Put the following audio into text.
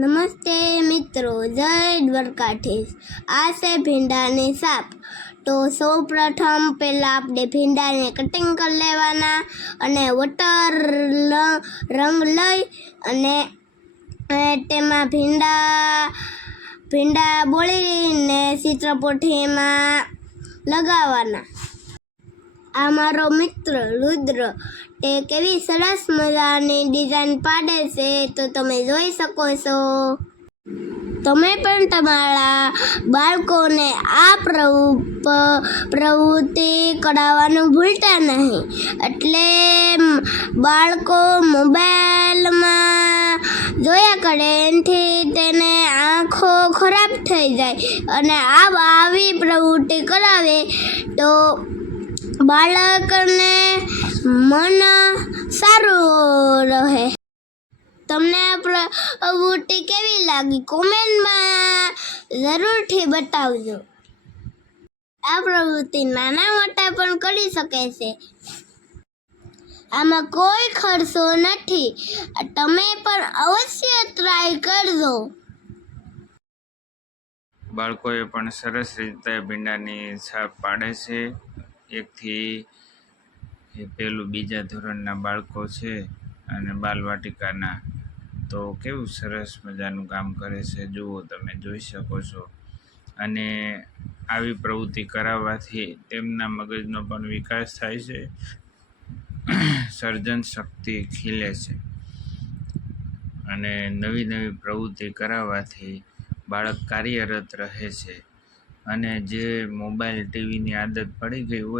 નમસ્તે મિત્રો, જય દ્વારકાધીશ. આ છે ભીંડાની શાક. તો સૌ પ્રથમ પહેલાં આપણે ભીંડાને કટિંગ કરી લેવાના અને વોટર રંગ લઈ અને તેમાં ભીંડા બોળીને ચિત્રપોઠીમાં લગાવવાના. આ મારો મિત્ર રુદ્ર તે કેવી સરસ મજાની ડિઝાઇન પાડે છે તો તમે જોઈ શકો છો. તમે પણ તમારા બાળકોને આ પ્રવૃત્તિ કરાવવાનું ભૂલતા નહીં. એટલે બાળકો મોબાઈલમાં જોયા કરે એનાથી તેને આંખો ખરાબ થઈ જાય અને આવી પ્રવૃત્તિ કરાવે તો બાળકને મન સારું રહે. તમને આ પ્રવૃત્તિ કેવી લાગી કોમેન્ટમાં જરૂરથી બતાવજો. આ પ્રવૃત્તિ નાના મોટા પણ કરી શકે છે. આમાં કોઈ ખર્ચો નથી. તમે પણ અવશ્ય ટ્રાય કરજો. બાળકોએ પણ સરસ રીતે ભીંડાની છાપ પાડે છે. એકથી પેલું બીજા ધોરણના બાળકો છે અને બાલવાટિકાના. તો કેવું સરસ મજાનું કામ કરે છે, જુઓ, તમે જોઈ શકો છો. અને આવી પ્રવૃત્તિ કરાવવાથી તેમના મગજનો પણ વિકાસ થાય છે, સર્જન શક્તિ ખીલે છે. અને નવી નવી પ્રવૃત્તિ કરાવવાથી બાળક કાર્યરત રહે છે. અને જે મોબાઈલ ટીવીની આદત પડી ગઈ હોય